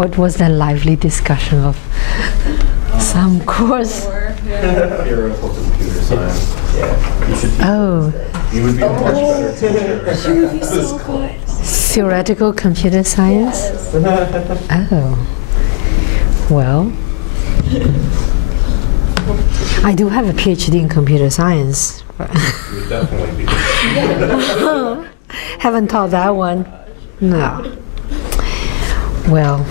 What was that lively discussion of some course? Theoretical computer science. Yeah. Oh. You would be a much better teacher. She would be so good. Theoretical computer science? Yes. Oh. Well, I do have a PhD in computer science. You would definitely be. Haven't taught that one. No. Well,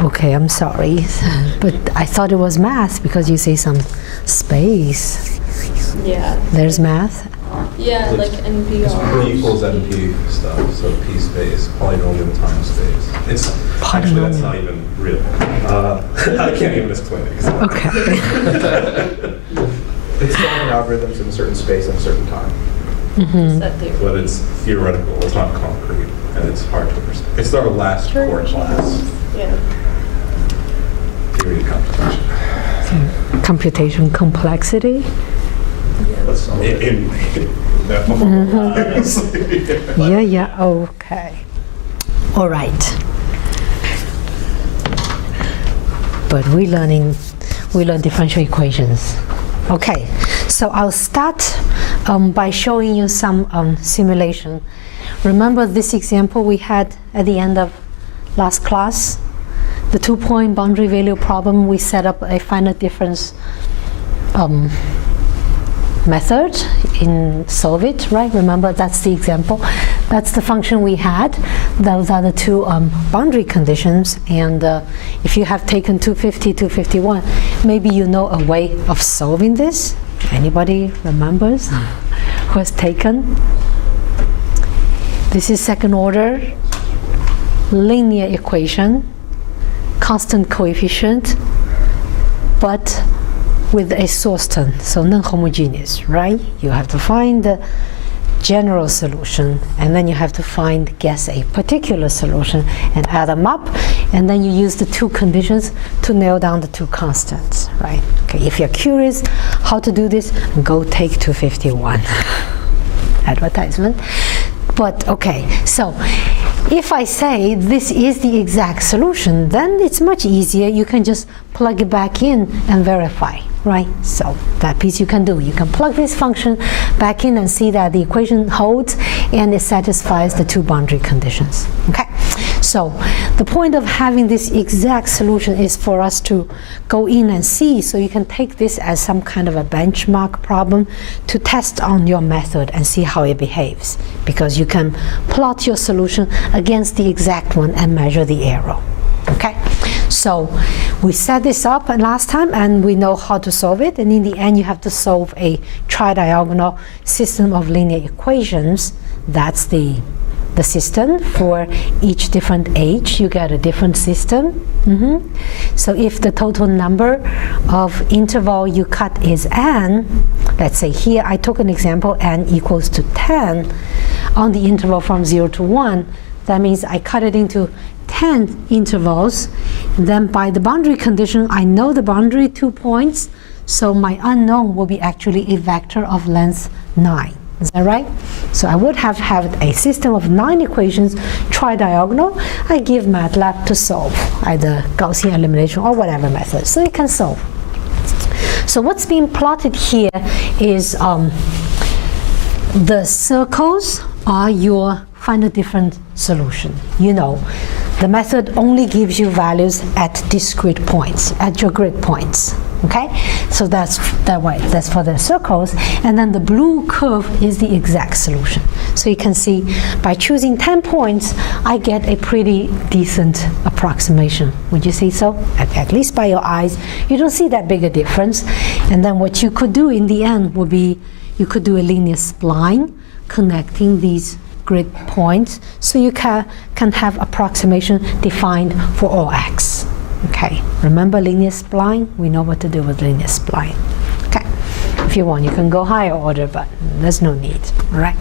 okay, I'm sorry. But I thought it was math because you say some space. Yeah. There's math? Yeah, like It's NPR. P equals NP stuff, so P space, polynomial times space. It's actually, that's not even real. I can't even explain it. Okay. It's solving algorithms in a certain space and a certain time. Mm-hmm. Set theory. But it's theoretical, it's not concrete, and it's hard to understand. It's our last core class, Yeah. theory of computation. Computation complexity? Let's solve it. Yeah, okay. All right. But we learn differential equations. Okay, so I'll start by showing you some simulation. Remember this example we had at the end of last class? The 2-point boundary value problem, we set up a finite difference method in solve it, right? Remember, that's the example. That's the function we had. Those are the two boundary conditions. And if you have taken 250, 251, maybe you know a way of solving this. Anybody remembers who has taken? This is second order linear equation, constant coefficient, but with a source term, so non-homogeneous, right? You have to find the general solution, and then you have to guess a particular solution and add them up, and then you use the two conditions to nail down the two constants, right? Okay, if you're curious how to do this, go take 251. Advertisement. But okay, so if I say this is the exact solution, then it's much easier. You can just plug it back in and verify, right? So that piece you can do. You can plug this function back in and see that the equation holds and it satisfies the two boundary conditions. Okay, so the point of having this exact solution is for us to go in and see, so you can take this as some kind of a benchmark problem to test on your method and see how it behaves, because you can plot your solution against the exact one and measure the error. Okay, so we set this up last time and we know how to solve it, and in the end you have to solve a tridiagonal system of linear equations. That's the system for each different age. You get a different system. So if the total number of interval you cut is n, let's say here I took an example n equals to 10 on the interval from 0 to 1, that means I cut it into 10 intervals. Then by the boundary condition, I know the boundary 2 points, so my unknown will be actually a vector of length 9. Is that right? So I would have had a system of 9 equations, tridiagonal. I give MATLAB to solve, either Gaussian elimination or whatever method, so it can solve. So what's being plotted here is the circles are your finite difference solution. You know, the method only gives you values at discrete points, at your grid points. Okay, so that's that way. That's for the circles, and then the blue curve is the exact solution. So you can see by choosing 10 points, I get a pretty decent approximation. Would you say so? At least by your eyes, you don't see that big a difference. And then what you could do in the end would be, you could do a linear spline connecting these grid points, so you can have approximation defined for all x. Okay, remember linear spline? We know what to do with linear spline. Okay, if you want, you can go higher order, but there's no need, all right?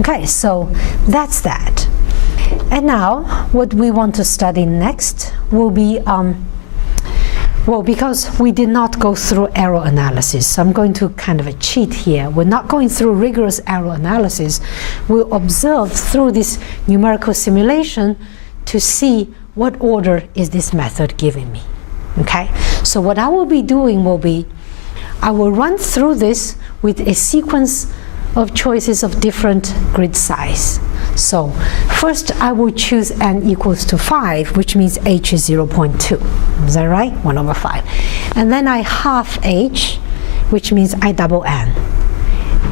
Okay, so that's that. And now, what we want to study next will be, well, because we did not go through error analysis, so I'm going to kind of cheat here. We're not going through rigorous error analysis. We'll observe through this numerical simulation to see what order is this method giving me? Okay, so what I will be doing will be, I will run through this with a sequence of choices of different grid size. So first I will choose n equals to 5, which means h is 0.2. Is that right? 1 over 5. And then I half h, which means I double n.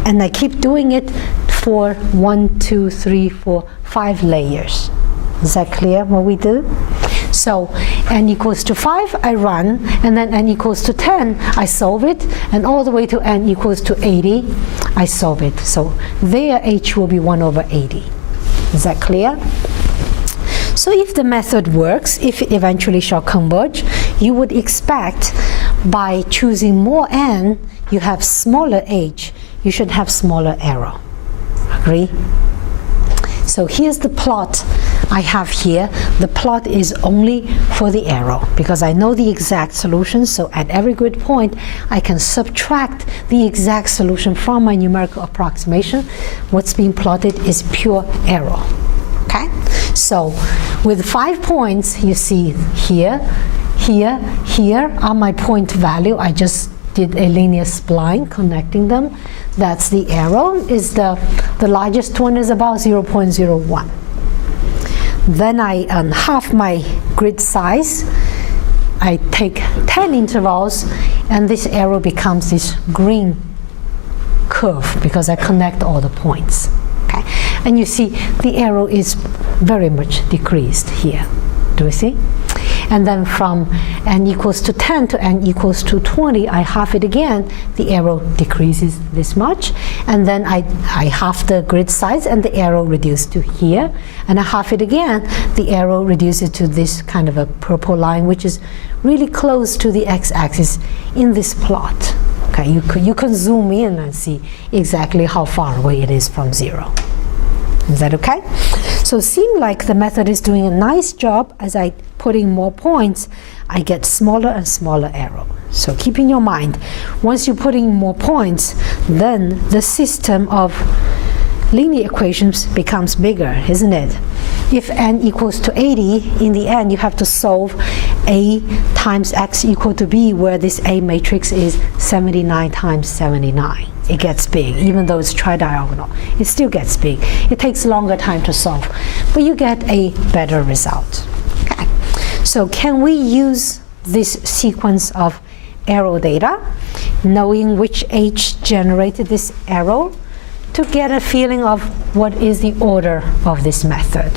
And I keep doing it for 1, 2, 3, 4, 5 layers. Is that clear what we do? So n equals to 5, I run, and then n equals to 10, I solve it, and all the way to n equals to 80, I solve it. So there h will be 1 over 80. Is that clear? So if the method works, if it eventually shall converge, you would expect by choosing more n, you have smaller h, you should have smaller error. Agree? So here's the plot I have here. The plot is only for the error because I know the exact solution, so at every grid point I can subtract the exact solution from my numerical approximation. What's being plotted is pure error. Okay? So with 5 points, you see here, here, here are my point value. I just did a linear spline connecting them. That's the error. Is the largest one is about 0.01. Then I half my grid size. I take 10 intervals, and this arrow becomes this green curve because I connect all the points. Okay, and you see the arrow is very much decreased here. Do you see? And then from n equals to 10 to n equals to 20, I half it again, the arrow decreases this much, and then I half the grid size and the arrow reduced to here, and I half it again, the arrow reduces to this kind of a purple line, which is really close to the x-axis in this plot. Okay, you can zoom in and see exactly how far away it is from 0. Is that okay? So it seems like the method is doing a nice job. As I put in more points, I get smaller and smaller error. So keep in your mind, once you put in more points, then the system of linear equations becomes bigger, isn't it? If n equals to 80, in the end you have to solve A times x equal to B, where this A matrix is 79 times 79. It gets big, even though it's tridiagonal. It still gets big. It takes longer time to solve, but you get a better result. Okay. So can we use this sequence of arrow data, knowing which h generated this arrow, to get a feeling of what is the order of this method,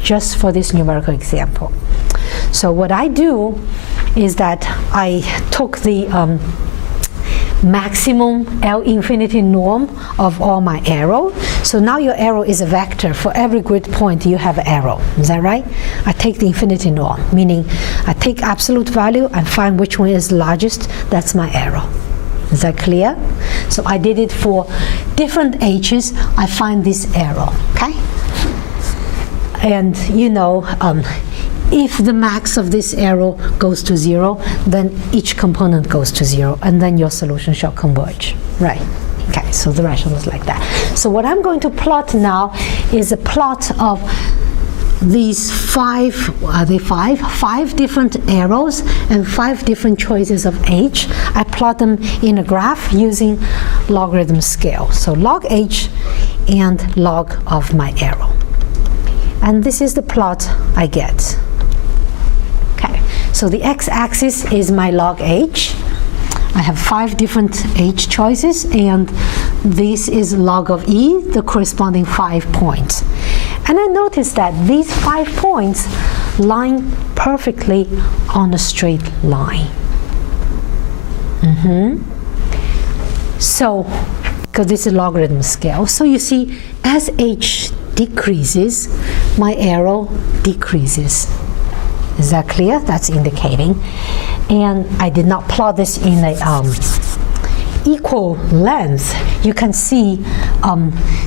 just for this numerical example? So what I do is that I took the maximum L infinity norm of all my arrow. So now your arrow is a vector. For every grid point you have an arrow. Is that right? I take the infinity norm, meaning I take absolute value and find which one is largest. That's my arrow. Is that clear? So I did it for different h's. I find this arrow. Okay? And you know, if the max of this arrow goes to 0, then each component goes to 0, and then your solution shall converge. Right. Okay, so the rationale is like that. So what I'm going to plot now is a plot of these five different arrows and 5 different choices of h. I plot them in a graph using logarithm scale. So log h and log of my arrow. And this is the plot I get. Okay, so the x-axis is my log h. I have 5 different h choices, and this is log of e, the corresponding 5 points. And I noticed that these 5 points line perfectly on a straight line. So, because this is logarithm scale, so you see, as h decreases, my arrow decreases. Is that clear? That's indicating. And I did not plot this in a equal length. You can see,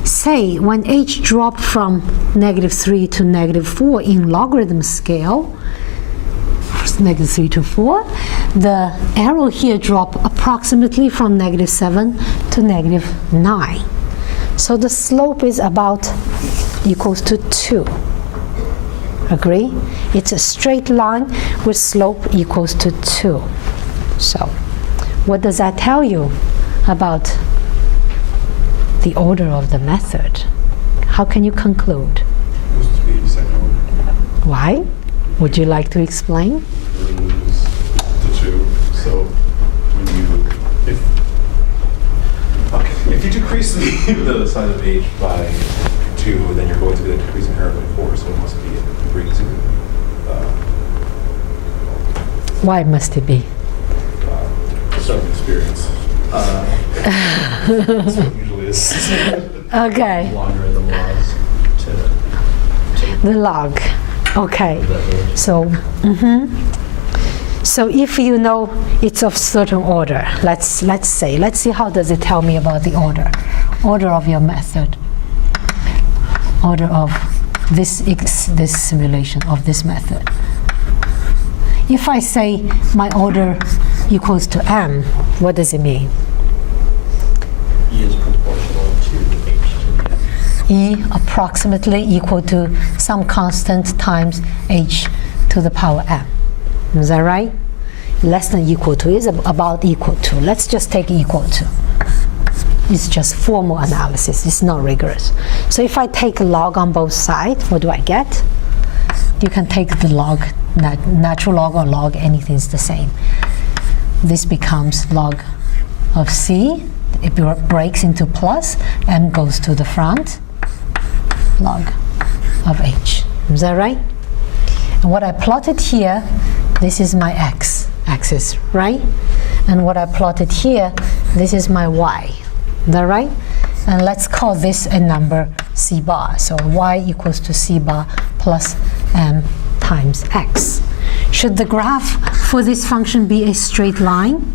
say, when h dropped from -3 to -4 in logarithm scale, -3 to 4, the arrow here dropped approximately from -7 to -9. So the slope is about equals to 2. Agree? It's a straight line with slope equals to 2. So, what does that tell you about the order of the method? How can you conclude? It must be second order. Why? Would you like to explain? Lose the 2. So when you, if you decrease the size of h by 2, then you're going to get a decreasing error by 4. So it must be a degree to Why must it be? some experience. That's what it usually is. Okay, Logarithm laws to the log. Okay, that. so, so if you know it's of certain order, let's see how does it tell me about the order of your method, order of this simulation of this method. If I say my order equals to m, what does it mean? E is proportional to h to the m. E approximately equal to some constant times h to the power m. Is that right? Less than equal to is about equal to. Let's just take equal to. It's just formal analysis. It's not rigorous. So if I take log on both sides, what do I get? You can take the log, natural log or log, anything's the same. This becomes log of c. It breaks into plus, m goes to the front, log of h. Is that right? And what I plotted here, this is my x-axis, right? And what I plotted here, this is my y. Is that right? And let's call this a number c bar. So y equals to c bar plus m times x. Should the graph for this function be a straight line?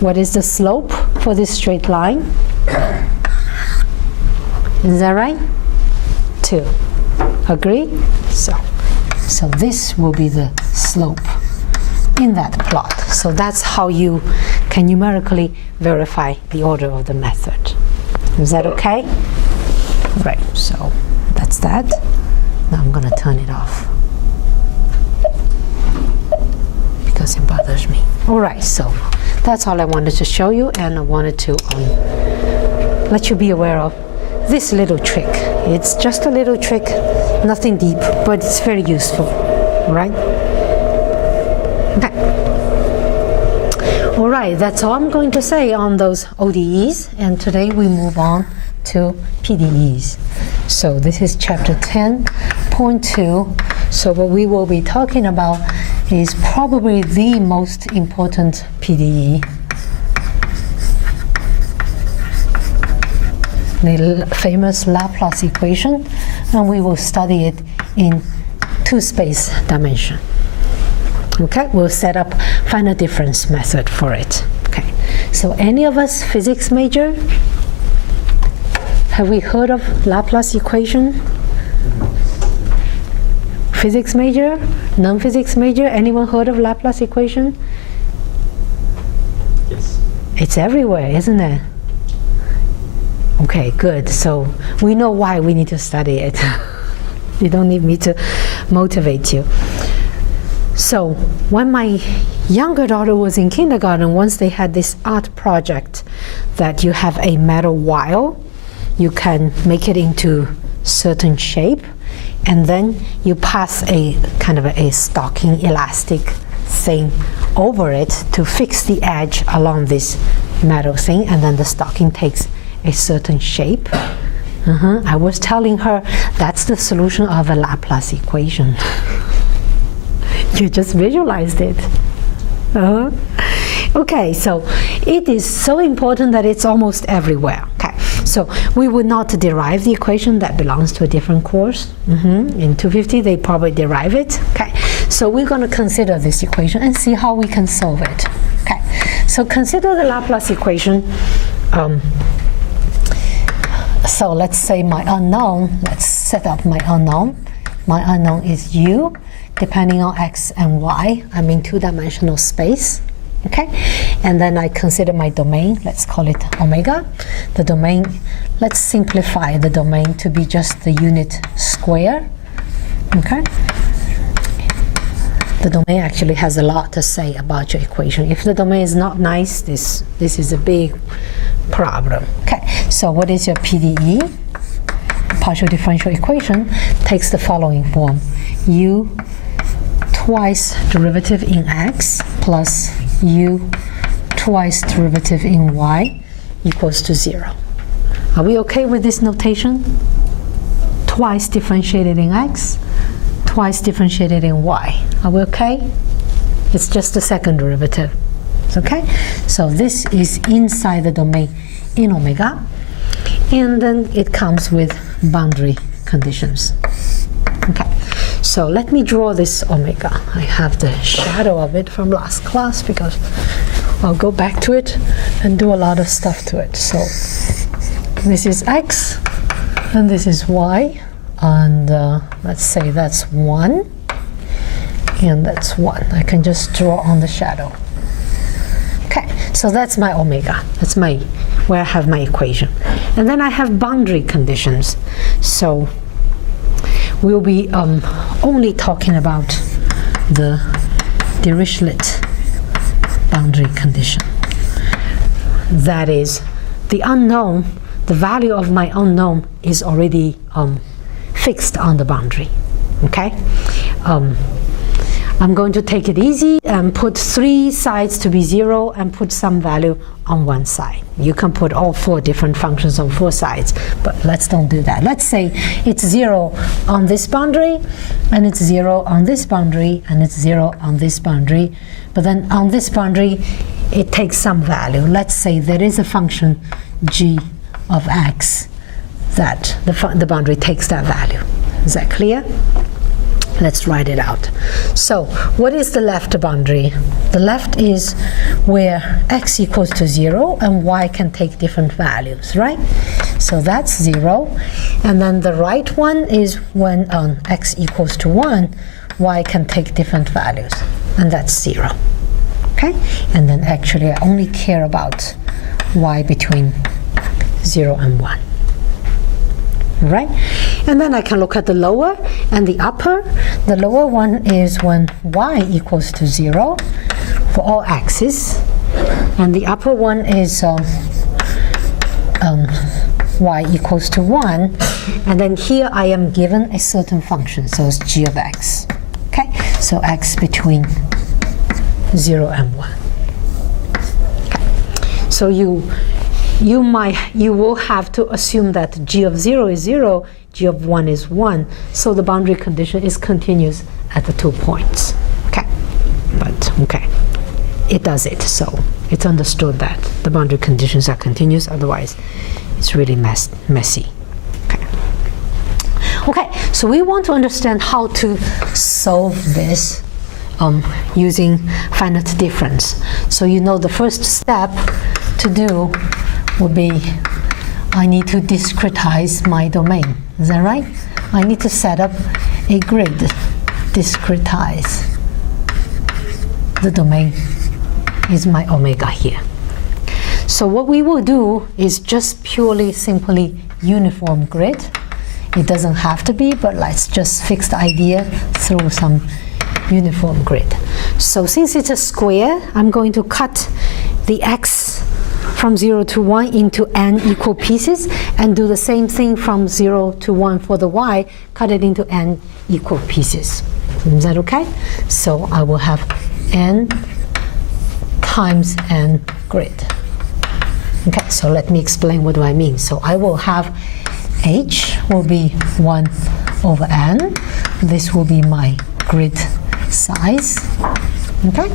What is the slope for this straight line? Is that right? 2. Agree? So this will be the slope in that plot. So that's how you can numerically verify the order of the method. Is that okay? Right, so that's that. Now I'm going to turn it off because it bothers me. All right, so that's all I wanted to show you, and I wanted to let you be aware of this little trick. It's just a little trick, nothing deep, but it's very useful, right? Okay. All right, that's all I'm going to say on those ODEs, and today we move on to PDEs. So this is chapter 10.2. So what we will be talking about is probably the most important PDE, the famous Laplace equation, and we will study it in two-space dimension. Okay, we'll set up finite difference method for it. Okay, so any of us physics major? Have we heard of Laplace equation? Physics major? Non-physics major? Anyone heard of Laplace equation? Yes. It's everywhere, isn't it? Okay, good. So we know why we need to study it. You don't need me to motivate you. So when my younger daughter was in kindergarten, once they had this art project that you have a metal wire, you can make it into certain shape, and then you pass a kind of a stocking elastic thing over it to fix the edge along this metal thing, and then the stocking takes a certain shape. I was telling her that's the solution of a Laplace equation. You just visualized it. Okay, so it is so important that it's almost everywhere. Okay, so we would not derive the equation, that belongs to a different course. In 250 they probably derive it. Okay, so we're going to consider this equation and see how we can solve it. Okay, so consider the Laplace equation. So let's say my unknown, let's set up my unknown. My unknown is u. Depending on x and y, I'm in two-dimensional space, okay? And then I consider my domain, let's call it omega. The domain, let's simplify the domain to be just the unit square Okay? The domain actually has a lot to say about your equation. If the domain is not nice, this is a big problem. Okay, so what is your PDE? Partial differential equation takes the following form. U twice derivative in x plus u twice derivative in y equals to 0. Are we okay with this notation? Twice differentiated in x, twice differentiated in y. Are we okay? It's just the second derivative. It's okay? So this is inside the domain in omega. And then it comes with boundary conditions. Okay, so let me draw this omega. I have the shadow of it from last class because I'll go back to it and do a lot of stuff to it. So this is x and this is y, and let's say that's 1 and that's 1. I can just draw on the shadow. Okay, so that's my omega. That's my where I have my equation. And then I have boundary conditions. So we'll be only talking about the Dirichlet boundary condition. That is, the unknown, the value of my unknown is already fixed on the boundary. Okay? I'm going to take it easy and put 3 sides to be 0 and put some value on one side. You can put all 4 different functions on 4 sides, but let's don't do that. Let's say it's 0 on this boundary, and it's 0 on this boundary, and it's 0 on this boundary. But then on this boundary, it takes some value. Let's say there is a function g of x that the boundary takes that value. Is that clear? Let's write it out. So what is the left boundary? The left is where x equals to 0 and y can take different values, right? So that's 0. And then the right one is when x equals to 1, y can take different values, and that's 0. Okay? And then actually I only care about y between 0 and 1. Right? And then I can look at the lower and the upper. The lower one is when y equals to 0 for all x's, and the upper one is y equals to 1, and then here I am given a certain function, so it's g of x. Okay, so x between 0 and 1. Okay, so you will have to assume that g of 0 is 0, g of 1 is 1, so the boundary condition is continuous at the 2 points. Okay, but okay, it does it, so it's understood that the boundary conditions are continuous, otherwise it's really messy. Okay. Okay, so we want to understand how to solve this using finite difference. So you know the first step to do would be I need to discretize my domain. Is that right? I need to set up a grid, discretize. The domain is my omega here. So what we will do is just purely, simply uniform grid. It doesn't have to be, but let's just fix the idea through some uniform grid. So since it's a square, I'm going to cut the x from 0 to 1 into n equal pieces, and do the same thing from 0 to 1 for the y, cut it into n equal pieces. Is that okay? So I will have n times n grid. Okay, so let me explain what do I mean. So I will have h will be 1 over n. This will be my grid size. Okay,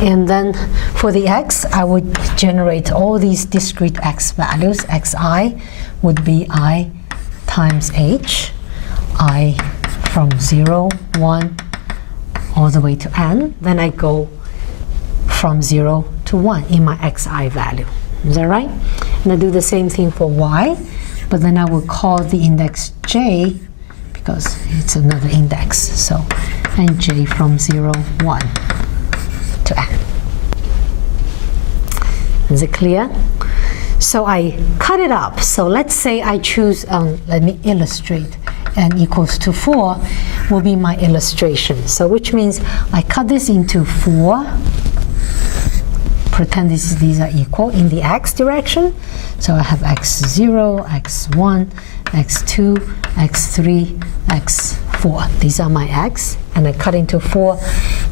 and then for the x, I would generate all these discrete x values. xi would be I times h, I from 0, 1, all the way to n. Then I go from 0 to 1 in my xi value. Is that right? And I do the same thing for y, but then I will call the index j because it's another index. So, and j from 0, 1. To n. Is it clear? So I cut it up. So let's say I choose, let me illustrate n equals to 4 will be my illustration. So which means I cut this into 4, pretend these are equal in the x direction. So I have x0, x1, x2, x3, x4. These are my x, and I cut into 4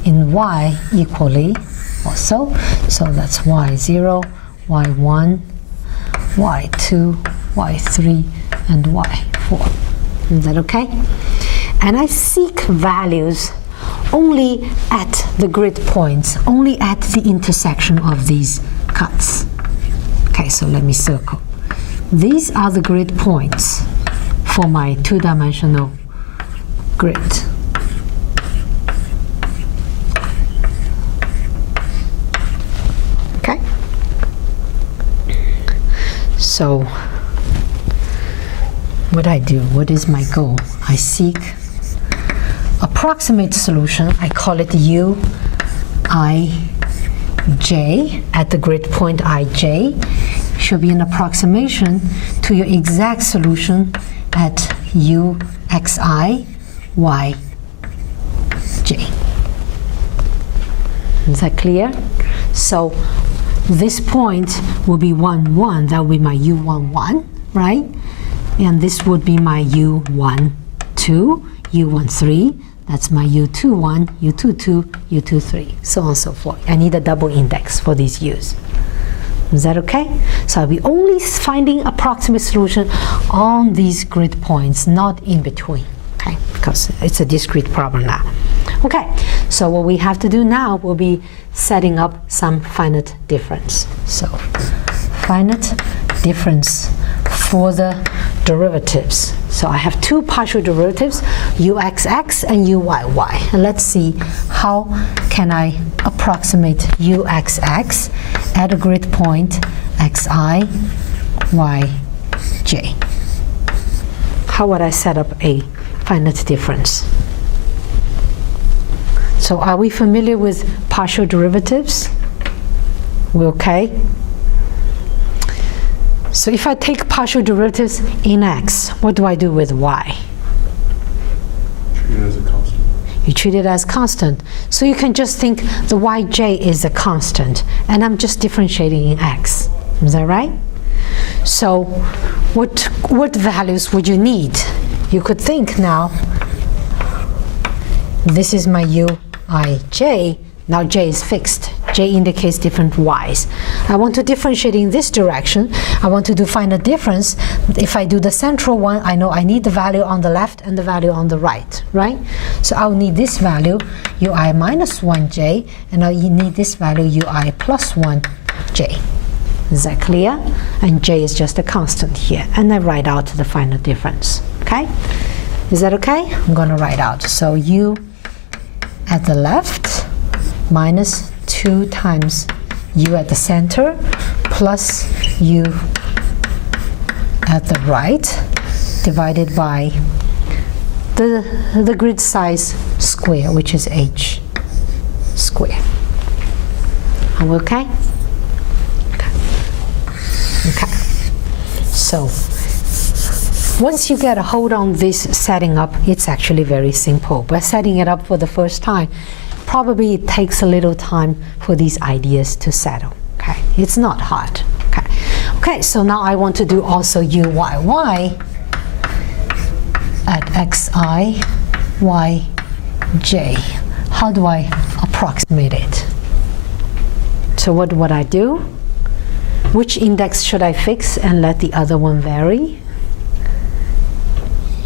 in y equally also. So that's y0, y1, y2, y3, and y4. Is that okay? And I seek values only at the grid points, only at the intersection of these cuts. Okay, so let me circle. These are the grid points for my two-dimensional grid. Okay? So, what I do, what is my goal? I seek approximate solution. I call it U, I, J at the grid point ij should be an approximation to your exact solution at u, xi, y, j. Is that clear? So this point will be 1, 1. That will be my u11, right? And this would be my u12, u13. That's my u21, u22, u23, so on and so forth. I need a double index for these u's. Is that okay? So I'll be only finding approximate solution on these grid points, not in between, okay? Because it's a discrete problem now. Okay, so what we have to do now will be setting up some finite difference. So finite difference for the derivatives. So I have two partial derivatives, uxx and uyy. And let's see how can I approximate uxx at a grid point xi, yj. How would I set up a finite difference? So are we familiar with partial derivatives? We okay? So if I take partial derivatives in x, what do I do with y? Treat it as a constant. You treat it as constant. So you can just think the yj is a constant, and I'm just differentiating in x. Is that right? So what values would you need? You could think now, this is my uij. Now j is fixed. J indicates different y's. I want to differentiate in this direction. I want to find a difference. If I do the central one, I know I need the value on the left and the value on the right, right? So I'll need this value, ui minus 1j, and I'll need this value, ui plus 1j. Is that clear? And j is just a constant here. And I write out the final difference, okay? Is that okay? I'm going to write out. So u at the left minus 2 times u at the center plus u at the right divided by the grid size square, which is h square. Are we okay? Okay. So once you get a hold on this setting up, it's actually very simple. But setting it up for the first time, probably it takes a little time for these ideas to settle. Okay, it's not hard. Okay, okay. So now I want to do also uyy at xi, yj. How do I approximate it? So what would I do? Which index should I fix and let the other one vary?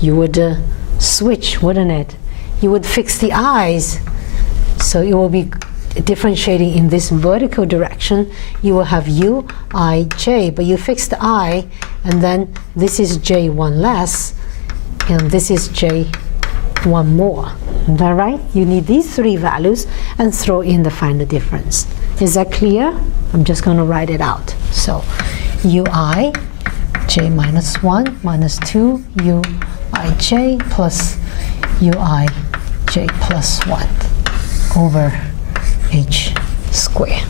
You would switch, wouldn't it? You would fix the i's. So it will be differentiating in this vertical direction. You will have u, I, j, but you fix the I, and then this is j1 less, and this is j1 more. Is that right? You need these three values and throw in the final difference. Is that clear? I'm just going to write it out. So ui, j minus 1 minus 2, u, I, j plus ui, j plus 1. Over h square.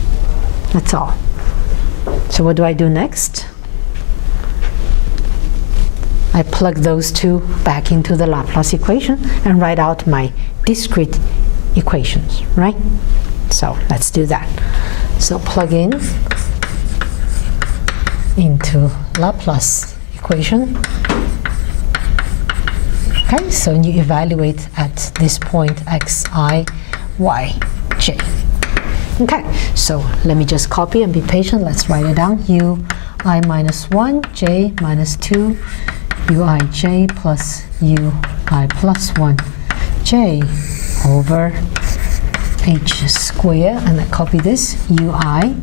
That's all. So what do I do next? I plug those two back into the Laplace equation and write out my discrete equations, right? So let's do that. So plug in into Laplace equation. Okay, so you evaluate at this point xi, y, j. Okay, so let me just copy and be patient. Let's write it down. ui minus 1, j minus 2, uij plus ui plus 1, j over h square, and I copy this, ui,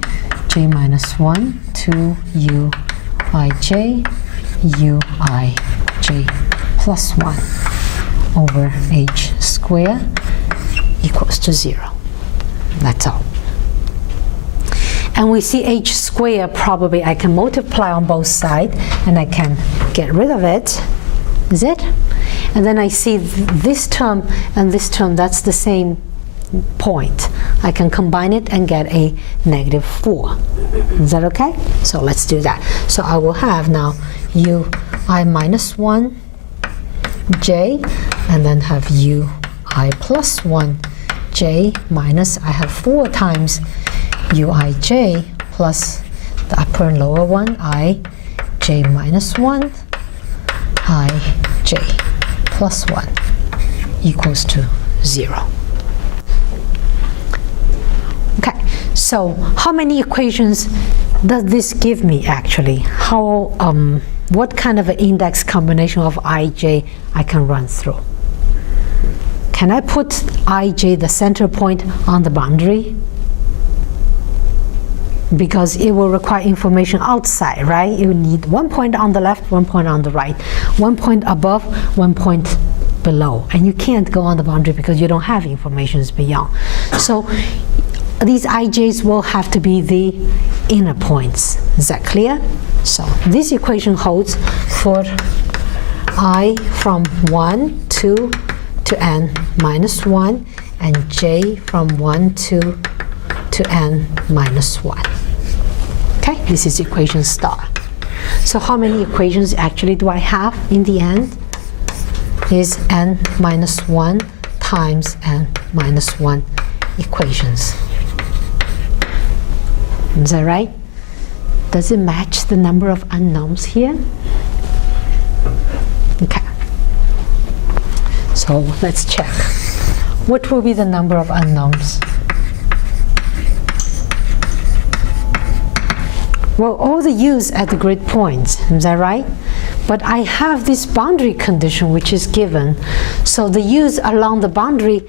j minus 1, 2 uij, uij plus 1 over h square equals to 0. That's all. And we see h square, probably I can multiply on both sides and I can get rid of it. Is it? And then I see this term and this term, that's the same point. I can combine it and get a -4. Is that okay? So let's do that. So I will have now ui minus 1 j, and then have ui plus 1 j minus, I have 4 times uij plus the upper and lower one, I j minus 1, I j plus 1 equals to 0. Okay, so how many equations does this give me actually? How, what kind of an index combination of ij I can run through? Can I put ij, the center point, on the boundary? Because it will require information outside, right? You need 1 point on the left, 1 point on the right, 1 point above, 1 point below. And you can't go on the boundary because you don't have information beyond. So these ij's will have to be the inner points. Is that clear? So this equation holds for I from 1 to n minus 1 and j from 1 to n minus 1. Okay, this is equation star. So how many equations actually do I have in the end? Is n minus 1 times n minus 1 equations. Is that right? Does it match the number of unknowns here? Okay. So let's check. What will be the number of unknowns? Well, all the u's at the grid points, is that right? But I have this boundary condition which is given. So the u's along the boundary,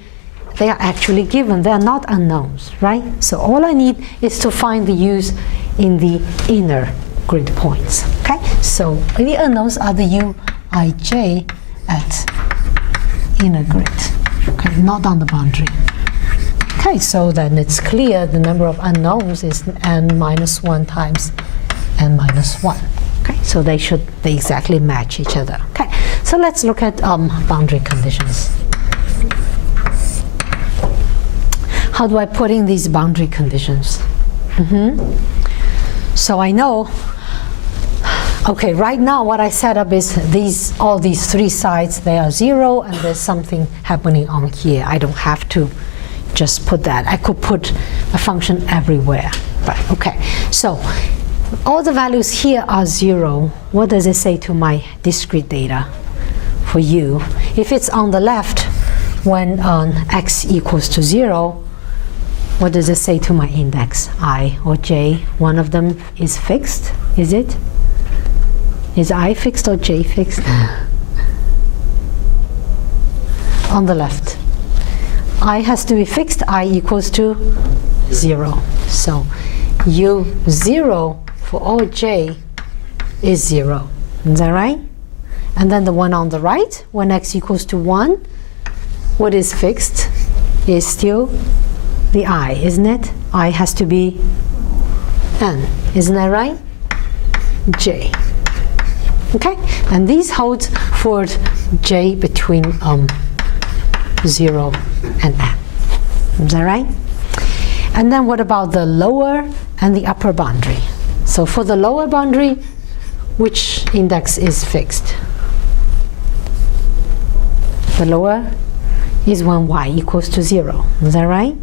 they are actually given. They are not unknowns, right? So all I need is to find the u's in the inner grid points, okay? So the unknowns are the uij at inner grid, okay, not on the boundary. Okay, so then it's clear the number of unknowns is n minus 1 times n minus 1. Okay, so they exactly match each other. Okay, so let's look at boundary conditions. How do I put in these boundary conditions? So I know, okay, right now what I set up is all these 3 sides, they are 0, and there's something happening on here. I don't have to just put that. I could put a function everywhere, but okay. So all the values here are 0. What does it say to my discrete data for u? If it's on the left, when x equals to 0, what does it say to my index, I or j? One of them is fixed, is it? Is I fixed or j fixed? On the left. I has to be fixed, I equals to 0. So u0 for all j is 0. Is that right? And then the one on the right, when x equals to 1, what is fixed is still the I, isn't it? I has to be n, isn't that right? J. Okay, and these hold for j between 0 and n. Is that right? And then what about the lower and the upper boundary? So for the lower boundary, which index is fixed? The lower is when y equals to 0. Is that right?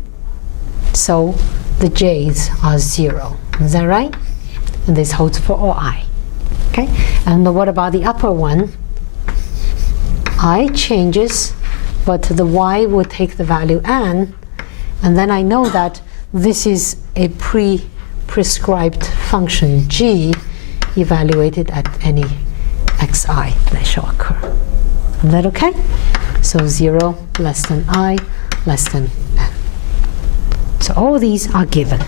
So the j's are 0. Is that right? And this holds for all I. Okay? And what about the upper one? I changes, but the y will take the value n, and then I know that this is a prescribed function g evaluated at any xi that shall occur. Is that okay? So 0 less than I less than n. So all these are given.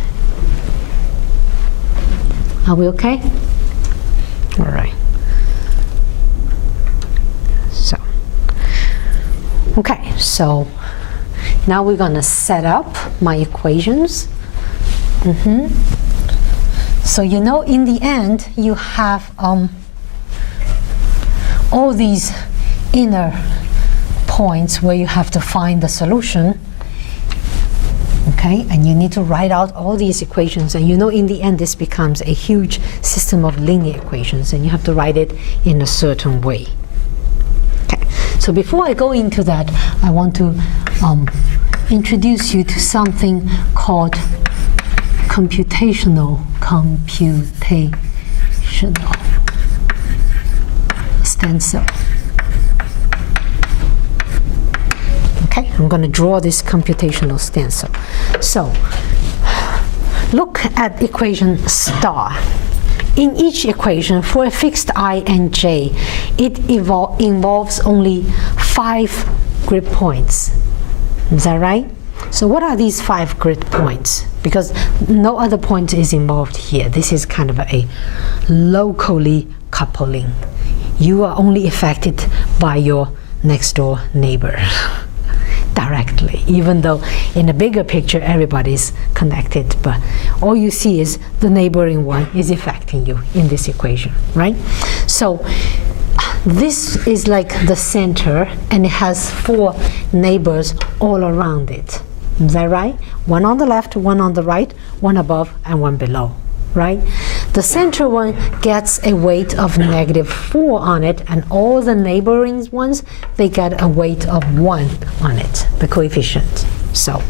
Are we okay? All right. So, okay, so now we're going to set up my equations. So you know, in the end, you have all these inner points where you have to find the solution. Okay, and you need to write out all these equations, and you know, in the end, this becomes a huge system of linear equations, and you have to write it in a certain way. Okay, so before I go into that, I want to introduce you to something called computational stencil. Okay, I'm going to draw this computational stencil. So, look at equation star. In each equation, for a fixed I and j, it involves only 5 grid points. Is that right? So what are these 5 grid points? Because no other point is involved here. This is kind of a locally coupling. You are only affected by your next door neighbor directly, even though in a bigger picture everybody's connected, but all you see is the neighboring one is affecting you in this equation, right? So this is like the center, and it has 4 neighbors all around it. Is that right? One on the left, one on the right, one above, and one below, right? The center one gets a weight of -4 on it, and all the neighboring ones, they get a weight of 1 on it, the coefficient. So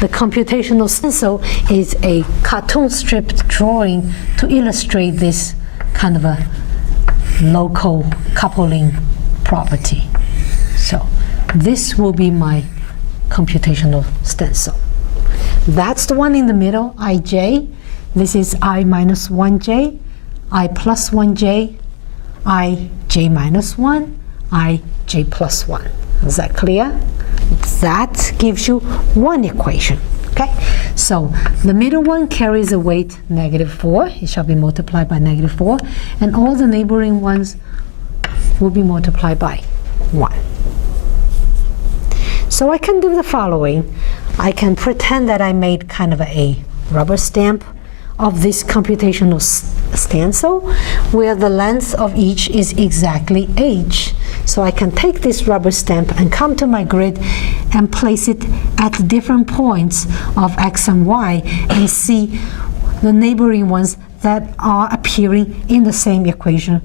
the computational stencil is a cartoon strip drawing to illustrate this kind of a local coupling property. So this will be my computational stencil. That's the one in the middle, ij. This is I minus 1j, I plus 1j, I j minus 1, I j plus 1. Is that clear? That gives you one equation. Okay, so the middle one carries a weight -4. It shall be multiplied by -4, and all the neighboring ones will be multiplied by 1. So I can do the following. I can pretend that I made kind of a rubber stamp of this computational stencil, where the length of each is exactly h. So I can take this rubber stamp and come to my grid and place it at different points of x and y and see the neighboring ones that are appearing in the same equation,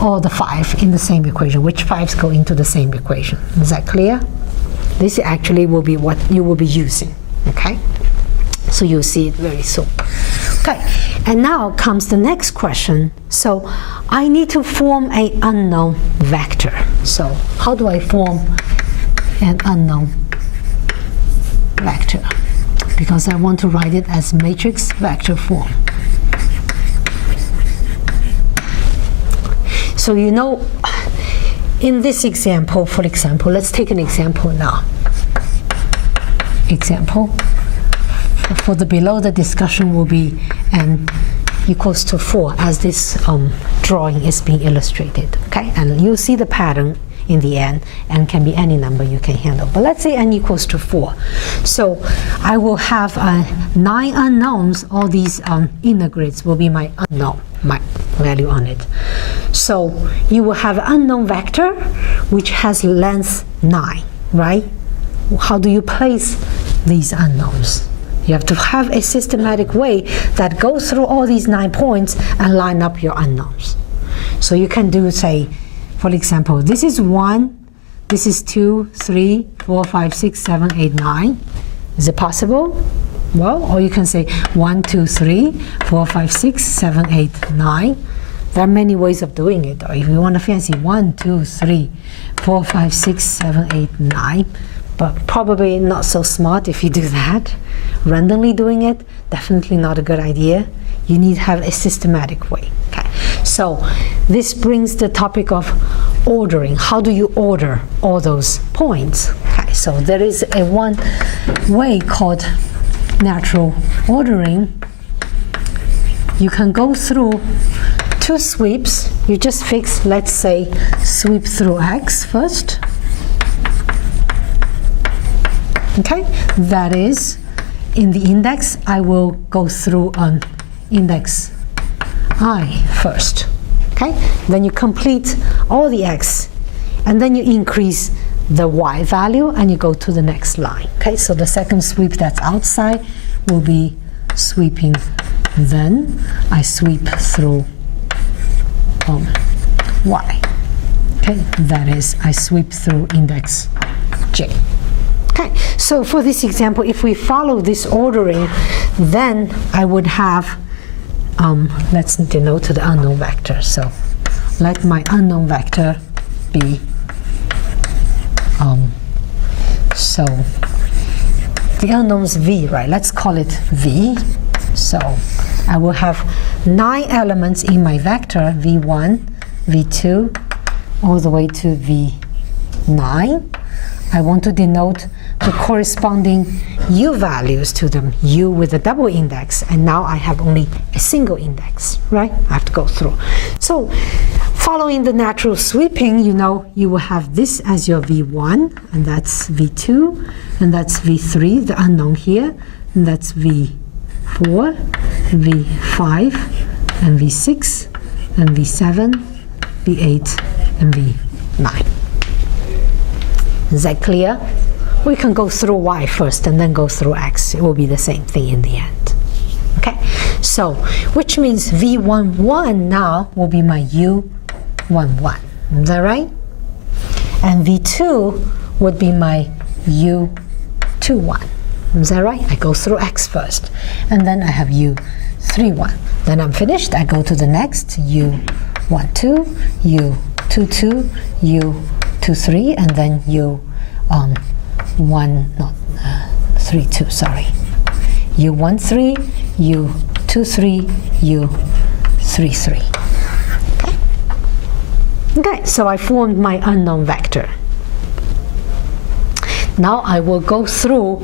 or the 5 in the same equation, which 5s go into the same equation. Is that clear? This actually will be what you will be using, okay? So you'll see it very soon. Okay, and now comes the next question. So I need to form an unknown vector. So how do I form an unknown vector? Because I want to write it as matrix vector form. So you know, in this example, for example, let's take an example now. Example. For the below, the discussion will be n equals to 4 as this drawing is being illustrated, okay? And you'll see the pattern in the end, and can be any number you can handle. But let's say n equals to 4. So I will have 9 unknowns. All these inner grids will be my unknown, my value on it. So you will have an unknown vector which has length 9, right? How do you place these unknowns? You have to have a systematic way that goes through all these 9 points and line up your unknowns. So you can do, say, for example, this is 1, This is 2, 3, 4, 5, 6, 7, 8, 9. Is it possible? Well, or you can say 1, 2, 3, 4, 5, 6, 7, 8, 9. There are many ways of doing it. Or if you want to fancy 1, 2, 3, 4, 5, 6, 7, 8, 9. But probably not so smart if you do that. Randomly doing it, definitely not a good idea. You need to have a systematic way. Okay. So this brings the topic of ordering. How do you order all those points? Okay. So there is a one way called natural ordering. You can go through two sweeps. You just fix, let's say, sweep through X first. Okay, that is, in the index, I will go through on index I first. Okay, then you complete all the X, and then you increase the Y value, and you go to the next line. Okay, so the second sweep that's outside will be sweeping. Then I sweep through Y. Okay, that is, I sweep through index J. Okay, so for this example, if we follow this ordering, then I would have, let's denote the unknown vector. So let my unknown vector be, so the unknown is V, right? Let's call it V. So I will have 9 elements in my vector, V1, V2, all the way to V9. I want to denote the corresponding U values to them, U with a double index, and now I have only a single index, right? I have to go through. So following the natural sweeping, you know, you will have this as your V1, and that's V2, and that's V3, the unknown here, and that's V4, V5, and V6, and V7, V8, and V9. Is that clear? We can go through Y first and then go through X. It will be the same thing in the end. Okay, so which means V11 now will be my U11. Is that right? And V2 would be my U21. Is that right? I go through X first, and then I have U31. Then I'm finished. I go to the next U12, U22, U23, and then U32, sorry. U13, U23, U33. Okay. Okay, so I formed my unknown vector. Now I will go through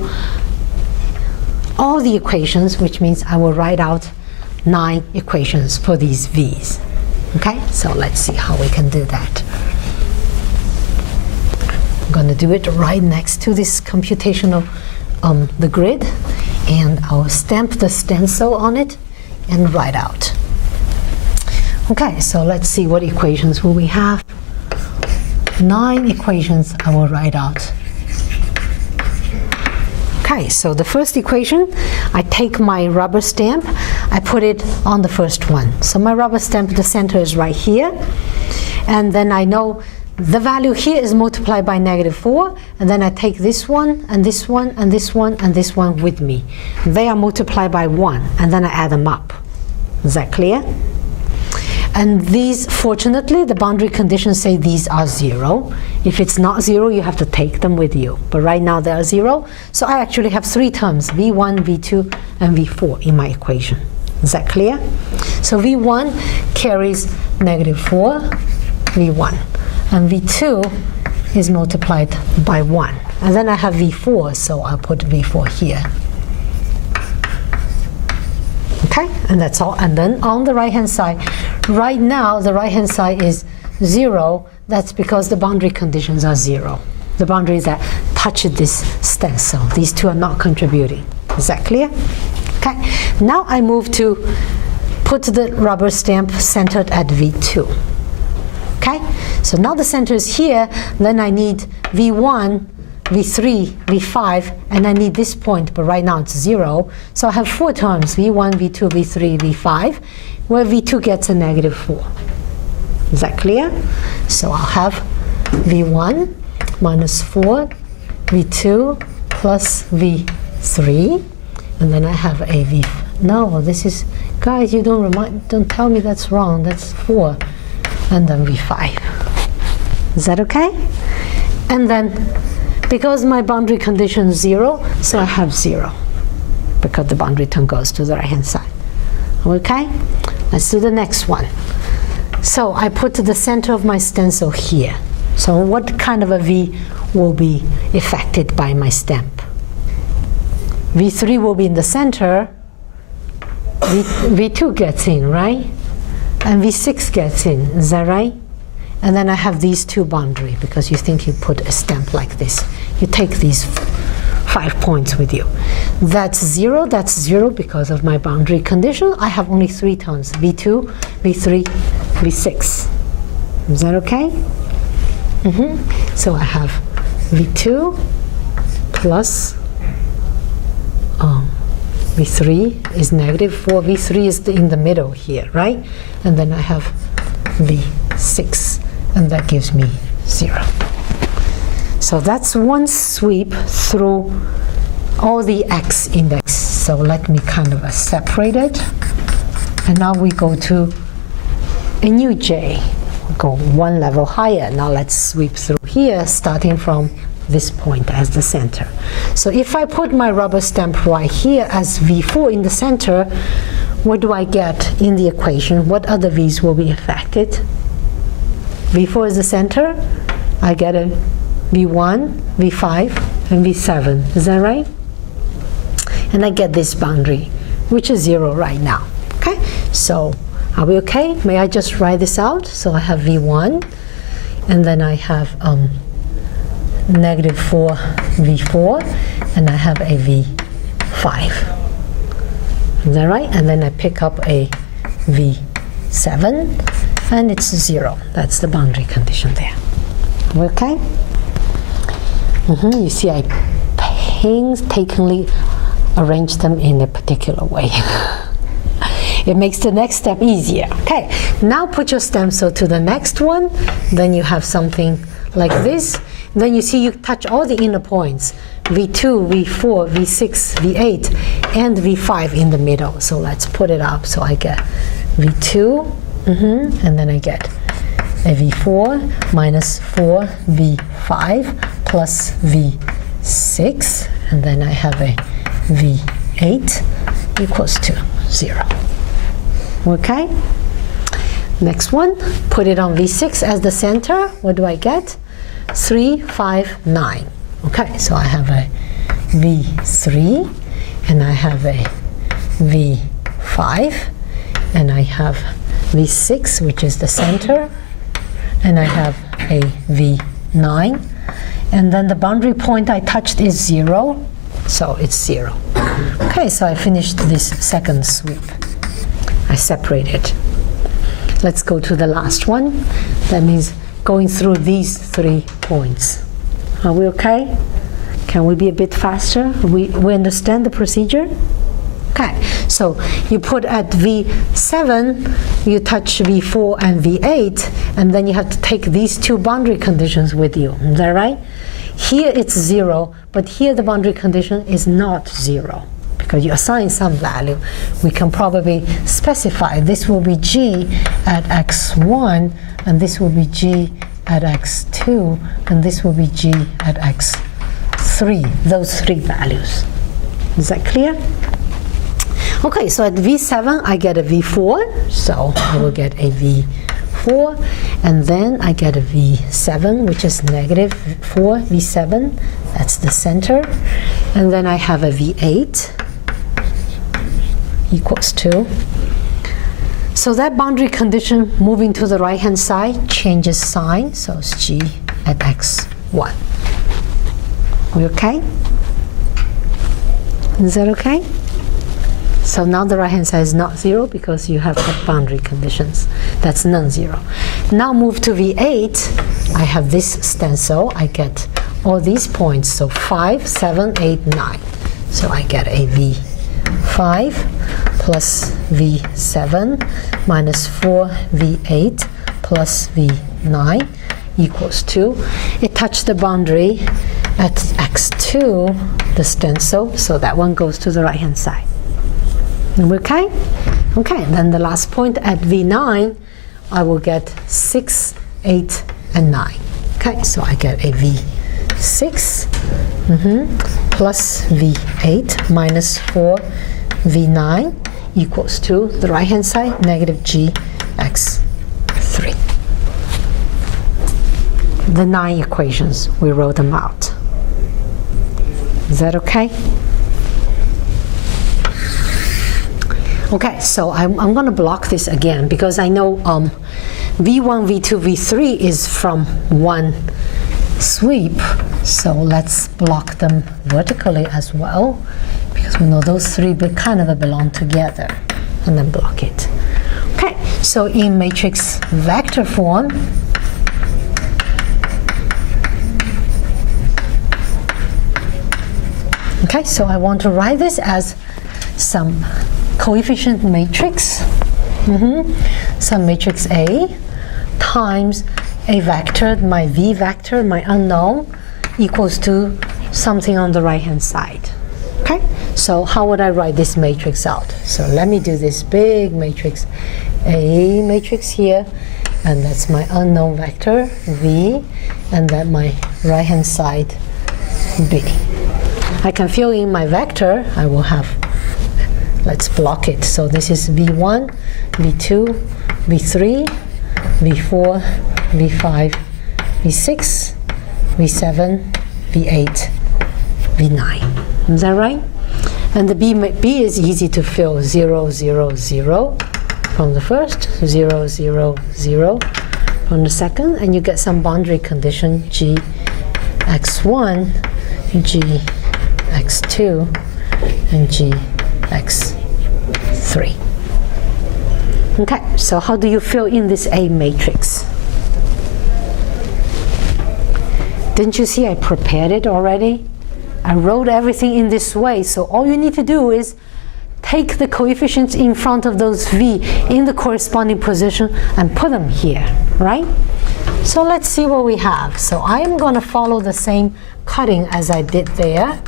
all the equations, which means I will write out 9 equations for these V's. Okay, so let's see how we can do that. I'm going to do it right next to this computational, the grid, and I'll stamp the stencil on it and write out. Okay, so let's see what equations will we have. 9 equations I will write out. Okay, so the first equation, I take my rubber stamp, I put it on the first one. So my rubber stamp, the center is right here, and then I know the value here is multiplied by -4, and then I take this one, and this one, and this one, and this one with me. They are multiplied by 1, and then I add them up. Is that clear? And these, fortunately, the boundary conditions say these are 0. If it's not 0, you have to take them with you. But right now they are 0, so I actually have 3 terms, V1, V2, and V4 in my equation. Is that clear? So V1 carries -4, V1. And V2 is multiplied by 1. And then I have V4, so I'll put V4 here. Okay, and that's all. And then on the right-hand side, right now the right-hand side is 0. That's because the boundary conditions are 0. The boundaries that touch this stencil. These two are not contributing. Is that clear? Okay, now I move to put the rubber stamp centered at V2. Okay, so now the center is here, then I need V1, V3, V5, and I need this point, but right now it's 0. So I have 4 terms, V1, V2, V3, V5, where V2 gets a -4. Is that clear? So I'll have V1, minus 4 V2 plus V3, and then I have a V. No, this is, guys, you don't tell me that's wrong. That's 4, and then V5. Is that okay? And then, because my boundary condition is 0, so I have 0, because the boundary term goes to the right-hand side. Okay? Let's do the next one. So I put the center of my stencil here. So what kind of a V will be affected by my stamp? V3 will be in the center. V2 gets in, right? And V6 gets in, is that right? And then I have these two boundary, because you think you put a stamp like this. You take these 5 points with you. That's 0 because of my boundary condition. I have only 3 terms, V2, V3, V6. Is that okay? So I have V2 plus V3 is negative 4. V3 is in the middle here, right? And then I have V6, and that gives me 0. So that's one sweep through all the x index. So let me kind of separate it. And now we go to a new j. Go one level higher. Now let's sweep through here, starting from this point as the center. So if I put my rubber stamp right here as V4 in the center, what do I get in the equation? What other v's will be affected? V4 is the center. I get a V1, V5, and V7. Is that right? And I get this boundary, which is 0 right now. Okay? So are we okay? May I just write this out? So I have V1, and then I have negative 4 V4, and I have a V5. Is that right? And then I pick up a V7, and it's 0. That's the boundary condition there. Okay? You see, I painstakingly arrange them in a particular way. It makes the next step easier. Okay, now put your stencil to the next one. Then you have something like this. Then you see you touch all the inner points. V2, V4, V6, V8, and V5 in the middle. So let's put it up. So I get V2, and then I get a V4 minus 4 V5 plus V6, and then I have a V8 equals to 0. Okay? Next one, put it on V6 as the center. What do I get? 3, 5, 9. Okay, so I have a V3, and I have a V5, and I have V6, which is the center, and I have a V9, and then the boundary point I touched is 0, so it's 0. Okay, so I finished this second sweep. I separate it. Let's go to the last one. That means going through these 3 points. Are we okay? Can we be a bit faster? We understand the procedure? Okay, so you put at V7, you touch V4 and V8, and then you have to take these 2 boundary conditions with you. Is that right? Here it's 0, but here the boundary condition is not 0. Because you assign some value, we can probably specify this will be g at x1, and this will be g at x2, and this will be g at x3, those 3 values. Is that clear? Okay, so at V7 I get a V4, so I will get a V4, and then I get a V7, which is negative 4 V7, that's the center, and then I have a V8 equals 2. So that boundary condition moving to the right hand side changes sign, so it's g at x1. We okay? Is that okay? So now the right hand side is not 0 because you have got boundary conditions. That's non-zero. Now move to V8. I have this stencil. I get all these points, so 5, 7, 8, 9. So I get a V5 plus V7 minus 4 V8 plus V9 equals to, it touched the boundary at x2, the stencil, so that one goes to the right-hand side. Okay? Okay, then the last point at V9, I will get 6, 8, and 9. Okay, so I get a V6 plus V8 minus 4 V9 equals to the right-hand side, negative Gx3. The 9 equations, we wrote them out. Is that okay? Okay, so I'm going to block this again because I know V1, V2, V3 is from one sweep. So let's block them vertically as well because we know those three kind of belong together, and then block it. Okay, so in matrix vector form, okay, so I want to write this as some coefficient matrix, some matrix A times a vector, my V vector, my unknown, equals to something on the right-hand side. Okay, so how would I write this matrix out? So let me do this big matrix, A matrix here, and that's my unknown vector, V, and then my right-hand side, B. I can fill in my vector. I will have, let's block it. So this is V1, V2, V3, V4, V5, V6, V7, V8, V9. Is that right? And the B is easy to fill, 0, 0, 0 from the first, 0, 0, 0 from the second, and you get some boundary condition, Gx1, Gx2, and Gx3. Okay, so how do you fill in this A matrix? Didn't you see I prepared it already? I wrote everything in this way, so all you need to do is take the coefficients in front of those V in the corresponding position and put them here, right? So let's see what we have. So I am going to follow the same cutting as I did there.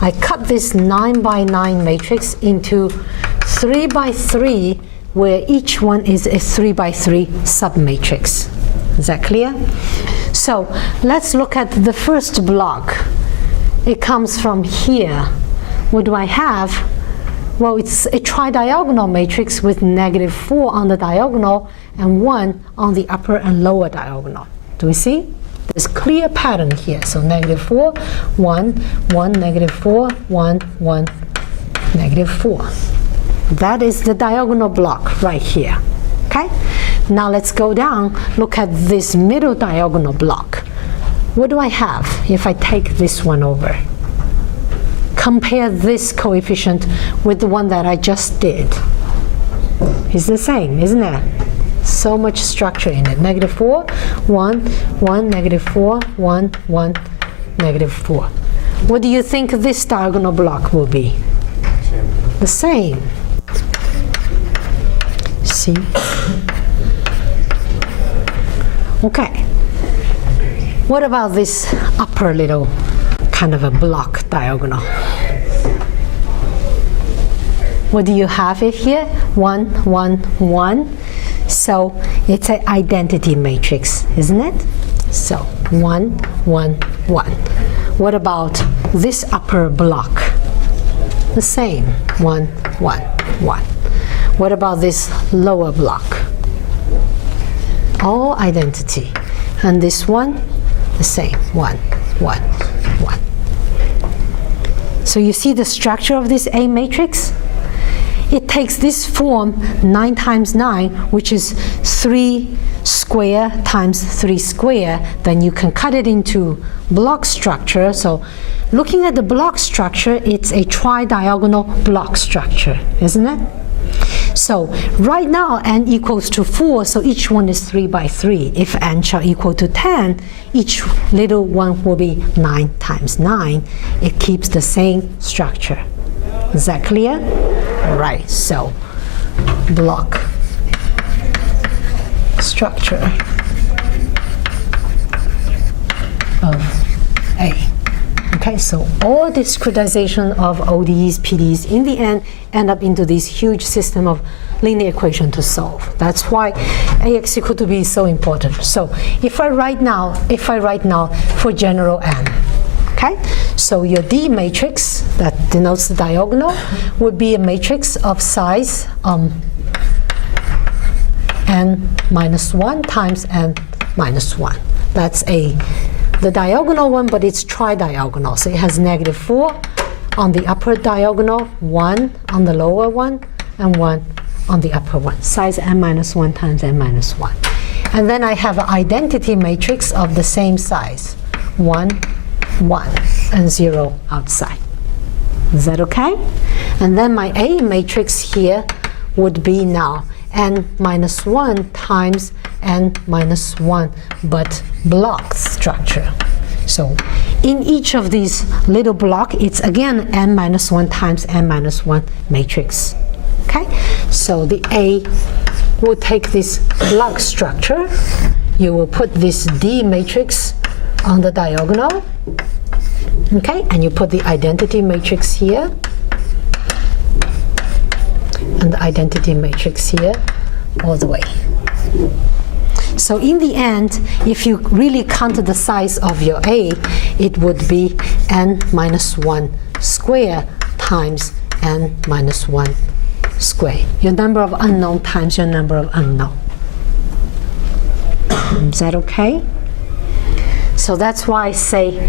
I cut this 9 by 9 matrix into 3 by 3, where each one is a 3 by 3 submatrix. Is that clear? So let's look at the first block. It comes from here. What do I have? Well, it's a tridiagonal matrix with -4 on the diagonal and 1 on the upper and lower diagonal. Do we see? There's clear pattern here. So -4, 1, 1, -4, 1, 1, -4. That is the diagonal block right here. Okay? Now let's go down, look at this middle diagonal block. What do I have if I take this one over? Compare this coefficient with the one that I just did. It's the same, isn't it? So much structure in it. -4, 1, 1, -4, 1, 1, -4. What do you think this diagonal block will be? The same. See? Okay. What about this upper little kind of a block diagonal? What do you have it here? 1, 1, 1. So it's an identity matrix, isn't it? So 1, 1, 1. What about this upper block? The same, 1, 1, 1. What about this lower block? All identity. And this one, the same, 1, 1, 1. So you see the structure of this A matrix? It takes this form 9 times 9, which is 3 square times 3 square. Then you can cut it into block structure. So looking at the block structure, it's a tridiagonal block structure, isn't it? So right now n equals to 4, so each one is 3 by 3. If n shall equal to 10, each little one will be 9 times 9. It keeps the same structure. Is that clear? Right, so block structure. of A. Okay, so all discretization of ODEs, PDEs, in the end up into this huge system of linear equation to solve. That's why AX equal to B is so important. So if I write now for general N, okay, so your D matrix that denotes the diagonal would be a matrix of size n minus 1 times n minus 1. That's the diagonal one, but it's tridiagonal. So it has -4 on the upper diagonal, 1 on the lower one, and 1 on the upper one. Size n minus 1 times n minus 1. And then I have an identity matrix of the same size, 1, 1, and 0 outside. Is that okay? And then my A matrix here would be now n minus 1 times n minus 1, but block structure. So in each of these little block, it's again n minus 1 times n minus 1 matrix. Okay? So the A will take this block structure. You will put this D matrix on the diagonal. Okay? And you put the identity matrix here. And the identity matrix here all the way. So in the end, if you really count the size of your A, it would be n minus 1 square times n minus 1 square. Your number of unknown times your number of unknown. Is that okay? So that's why I say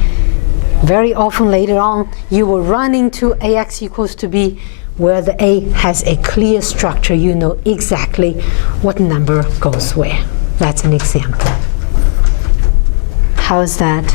very often later on, you will run into AX equals to B where the A has a clear structure. You know exactly what number goes where. That's an example. How is that?